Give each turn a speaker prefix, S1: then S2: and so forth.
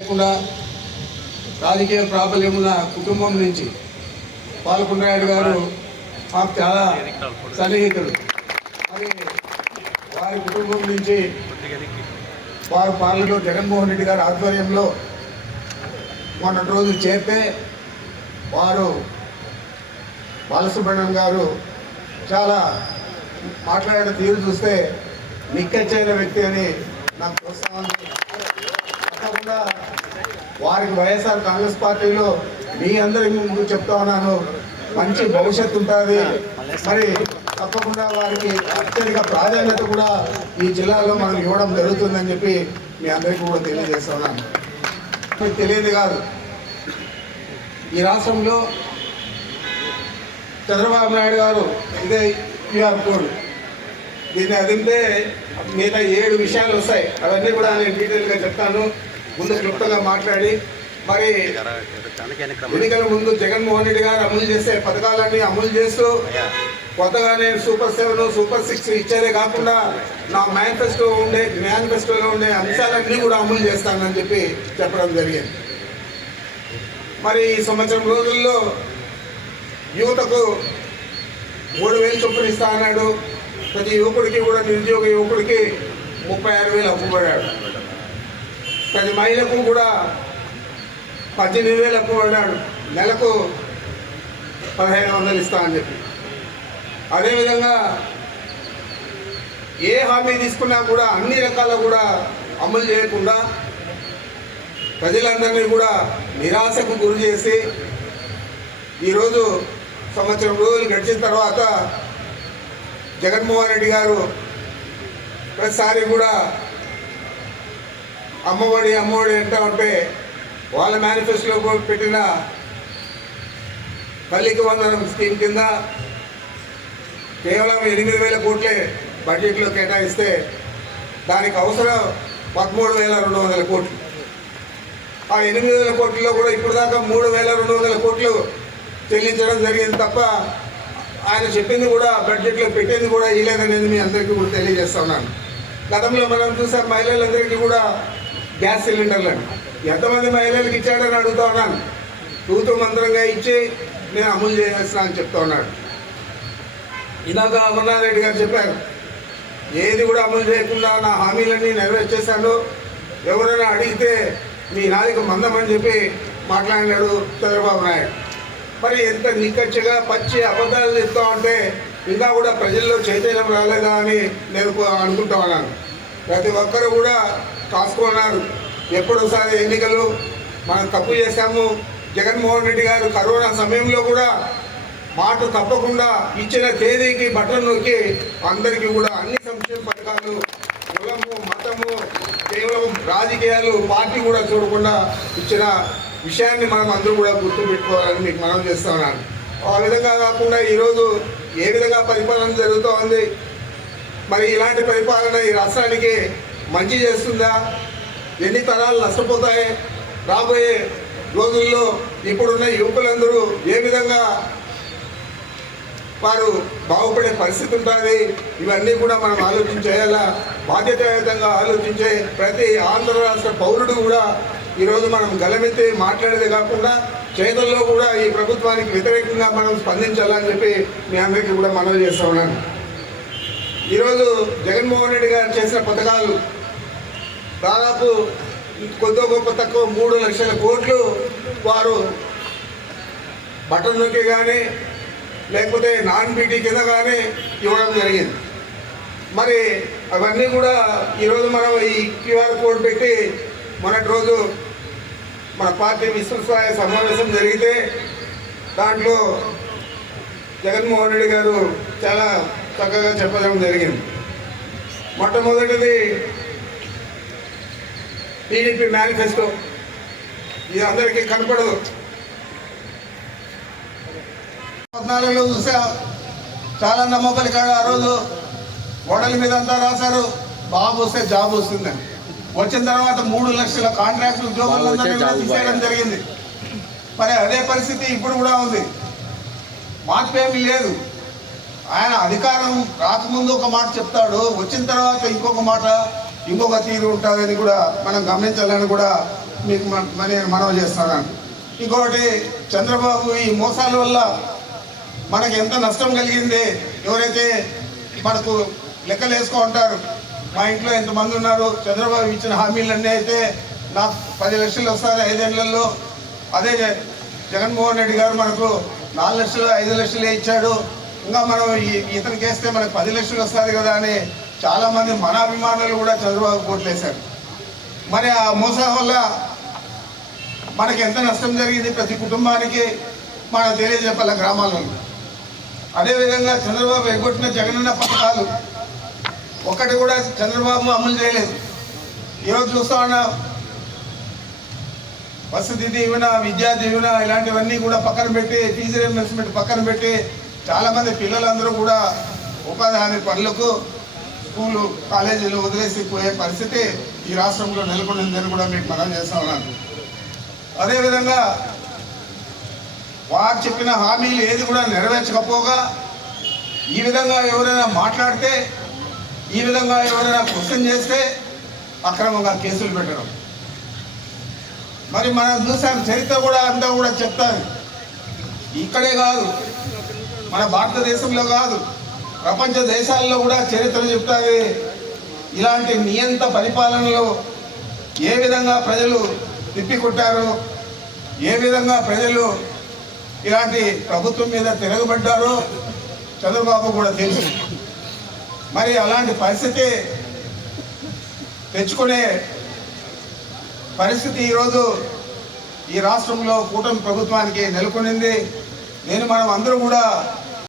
S1: లేకుండా రాజకీయ ప్రాబల్యం ఉన్న కుటుంబం నుంచి పాల్కొండరాయుడు గారు మాకు చాలా సన్నిహితుడు మరి వారి కుటుంబం నుంచి వారు పార్లమెంట్లో జగన్మోహన్ రెడ్డి గారి ఆధ్వర్యంలో మొన్నటి రోజు చేరితే వారు బాలసుబ్రహ్మణ్యం గారు చాలా మాట్లాడిన తీరు చూస్తే నిక్కచ్చైన వ్యక్తి అని నాకు ప్రోత్సాహం కాకుండా తప్పకుండా వారికి వైఎస్ఆర్ కాంగ్రెస్ పార్టీలో మీ అందరి ముందు చెప్తా ఉన్నాను. మంచి భవిష్యత్తు ఉంటుంది. మరి తప్పకుండా వారికి అత్యధిక ప్రాధాన్యత కూడా ఈ జిల్లాలో మనం ఇవ్వడం జరుగుతుందని చెప్పి మీ అందరికీ కూడా తెలియజేస్తున్నాను మీకు తెలియదు కాదు. ఈ రాష్ట్రంలో చంద్రబాబు నాయుడు గారు ఇదే క్యూఆర్ కోడ్. దీన్ని అదింటే మిగతా ఏడు విషయాలు వస్తాయి. అవన్నీ కూడా నేను డీటెయిల్గా చెప్తాను. ముందు క్లుప్తంగా మాట్లాడి. మరి ఎన్నికల ముందు జగన్మోహన్ రెడ్డి గారు అమలు చేసే పథకాలన్నీ అమలు చేస్తూ కొత్తగా నేను సూపర్ సెవెన్ సూపర్ సిక్స్ ఇచ్చేదే కాకుండా నా మేనిఫెస్టో ఉండే మేనిఫెస్టోలో ఉండే అంశాలన్నీ కూడా అమలు చేస్తానని చెప్పి చెప్పడం జరిగింది. మరి ఈ సంవత్సరం రోజుల్లో యువతకు మూడు వేలు చొప్పున ఇస్తా అన్నాడు. ప్రతి యువకుడికి కూడా నిరుద్యోగ యువకుడికి ముప్పై ఆరు వేలు అప్పుబడ్డాడు ప్రతి మహిళకు కూడా పద్దెనిమిది వేలు అప్పుబడ్డాడు నెలకు పదిహేను వందలు ఇస్తా అని చెప్పి. అదేవిధంగా ఏ హామీ తీసుకున్నా కూడా అన్ని రకాల కూడా అమలు చేయకుండా ప్రజలందరినీ కూడా నిరాశకు గురి చేసి ఈరోజు సంవత్సరం రోజులు గడిచిన తర్వాత జగన్మోహన్ రెడ్డి గారు ప్రతిసారి కూడా అమ్మఒడి అమ్మఒడి అంటా ఉంటే వాళ్ళ మేనిఫెస్టోలో పెట్టిన తల్లికి వందనం స్కీమ్ కింద కేవలం ఎనిమిది వేల కోట్లే బడ్జెట్లో కేటాయిస్తే దానికి అవసరం పదమూడు వేల రెండు వందల కోట్లు. ఆ ఎనిమిది వేల కోట్లలో కూడా ఇప్పుడు దాకా మూడు వేల రెండు వందల కోట్లు చెల్లించడం జరిగింది తప్ప ఆయన చెప్పింది కూడా బడ్జెట్లో పెట్టింది కూడా ఇవ్వలేదనేది మీ అందరికీ కూడా తెలియజేస్తా ఉన్నాను. గతంలో మనం చూసాం మహిళలందరికీ కూడా గ్యాస్ సిలిండర్లను. ఎంతమంది మహిళలకు ఇచ్చాడని అడుగుతా ఉన్నాను. ప్రభుత్వ మంత్రంగా ఇచ్చి నేను అమలు చేయాల్సిన అని చెప్తా ఉన్నాడు. ఇందాక అమర్నాథ్ రెడ్డి గారు చెప్పారు ఏది కూడా అమలు చేయకుండా నా హామీలన్నీ నెరవేర్చేశాను. ఎవరైనా అడిగితే మీ నాలుగు మందమని చెప్పి మాట్లాడినాడు చంద్రబాబు నాయుడు. మరి ఎంత నిక్కచ్చిగా పచ్చి అబద్ధాలు చెప్తా ఉంటే ఇంకా కూడా ప్రజల్లో చైతన్యం రాలేదా అని నేను అనుకుంటా ఉన్నాను. ప్రతి ఒక్కరు కూడా కాసుకున్నారు ఎప్పుడోసారి ఎన్నికలు మనం తప్పు చేశాము. జగన్మోహన్ రెడ్డి గారు కరోనా సమయంలో కూడా మాట తప్పకుండా ఇచ్చిన తేదీకి బట్టలు నొక్కి అందరికీ కూడా అన్ని సంక్షేమ పథకాలు కులము మతము కేవలం రాజకీయాలు పార్టీ కూడా చూడకుండా ఇచ్చిన విషయాన్ని మనం అందరూ కూడా గుర్తుపెట్టుకోవాలని మీకు మనం చేస్తా ఉన్నాను. ఆ విధంగా కాకుండా ఈరోజు ఏ విధంగా పరిపాలన జరుగుతూ ఉంది మరి ఇలాంటి పరిపాలన ఈ రాష్ట్రానికి మంచి చేస్తుందా? ఎన్ని తరాలు నష్టపోతాయి? రాబోయే రోజుల్లో ఇప్పుడున్న యువకులందరూ ఏ విధంగా వారు బాగుపడే పరిస్థితి ఉంటుంది? ఇవన్నీ కూడా మనం ఆలోచించేయాలా బాధ్యతాయుతంగా ఆలోచించే ప్రతి ఆంధ్ర రాష్ట్ర పౌరుడు కూడా ఈరోజు మనం గలమెత్తి మాట్లాడేదే కాకుండా చేతల్లో కూడా ఈ ప్రభుత్వానికి వ్యతిరేకంగా మనం స్పందించాలని చెప్పి మీ అందరికీ కూడా మనవి చేస్తా ఉన్నాను. ఈరోజు జగన్మోహన్ రెడ్డి గారు చేసిన పథకాలు దాదాపు కొద్దో గొప్ప తక్కువ మూడు లక్షల కోట్లు వారు బటన్ నొక్కి కానీ లేకపోతే నాన్ బీటీ కింద కానీ ఇవ్వడం జరిగింది. మరి అవన్నీ కూడా ఈరోజు మనం ఈ క్యూఆర్ కోడ్ పెట్టి మొన్నటి రోజు మన పార్టీ విశ్వస్థాయి సమావేశం జరిగితే దాంట్లో జగన్మోహన్ రెడ్డి గారు చాలా చక్కగా చెప్పడం జరిగింది. మొట్టమొదటిది టీడీపీ మేనిఫెస్టో ఇది అందరికీ కనపడదు. పద్నాలుగులో చూసా చాలా నమ్మపలికాడు ఆ రోజు. గోడల మీద అంతా రాశారు. బాబు వస్తే జాబ్ వస్తుందని. వచ్చిన తర్వాత మూడు లక్షల కాంట్రాక్ట్ ఉద్యోగులందరినీ తీసేయడం జరిగింది. మరి అదే పరిస్థితి ఇప్పుడు కూడా ఉంది. మార్పు ఏమీ లేదు. ఆయన అధికారం రాకముందు ఒక మాట చెప్తాడు. వచ్చిన తర్వాత ఇంకొక మాట ఇంకొక తీరు ఉంటుందని కూడా మనం గమనించాలని కూడా మీకు నేను మనవి చేస్తున్నాను ఇంకొకటి చంద్రబాబు ఈ మోసాల వల్ల మనకి ఎంత నష్టం కలిగింది. ఎవరైతే మనకు లెక్కలు వేసుకో ఉంటారు మా ఇంట్లో ఎంతమంది ఉన్నారు చంద్రబాబు ఇచ్చిన హామీలన్నీ అయితే నాకు పది లక్షలు వస్తుంది ఐదేళ్ళలో. అదే జగన్మోహన్ రెడ్డి గారు మనకు నాలుగు లక్షలు ఐదు లక్షలే ఇచ్చాడు. ఇంకా మనం ఇతనికి వేస్తే మనకు పది లక్షలు వస్తుంది కదా అని చాలామంది మన అభిమానులు కూడా చంద్రబాబు కోట్లేశారు. మరి ఆ మోసం వల్ల మనకి ఎంత నష్టం జరిగింది ప్రతి కుటుంబానికి? మనం తెలియజెప్పాల గ్రామాలలో. అదేవిధంగా చంద్రబాబు ఎగ్గొట్టిన జగనన్న పథకాలు ఒక్కటి కూడా చంద్రబాబు అమలు చేయలేదు. ఈరోజు చూస్తా ఉన్నా వసతి దీవెన విద్యా దీవెన ఇలాంటివన్నీ కూడా పక్కన పెట్టి ఫీజు రియంబర్స్మెంట్ పక్కన పెట్టి చాలామంది పిల్లలందరూ కూడా ఉపాధి హామీ పనులకు స్కూలు కాలేజీలు వదిలేసి పోయే పరిస్థితి ఈ రాష్ట్రంలో నెలకొనిందని కూడా మీకు మనం చేస్తా ఉన్నాను అదేవిధంగా వారు చెప్పిన హామీలు ఏది కూడా నెరవేర్చకపోగా ఈ విధంగా ఎవరైనా మాట్లాడితే ఈ విధంగా ఎవరైనా కుష్టం చేస్తే అక్రమంగా కేసులు పెట్టడం. మరి మనం చూసాం చరిత్ర కూడా అంతా కూడా చెప్తాను ఇక్కడే కాదు మన భారతదేశంలో కాదు ప్రపంచ దేశాల్లో కూడా చరిత్ర చెప్తాది. ఇలాంటి నియంత పరిపాలనలో ఏ విధంగా ప్రజలు తిప్పికొట్టారో ఏ విధంగా ప్రజలు ఇలాంటి ప్రభుత్వం మీద తిరగబడ్డారో చంద్రబాబు కూడా తెలుసు. మరి అలాంటి పరిస్థితి తెచ్చుకునే పరిస్థితి ఈరోజు ఈ రాష్ట్రంలో కూటమి ప్రభుత్వానికి నెలకొనింది. నేను మనం అందరూ కూడా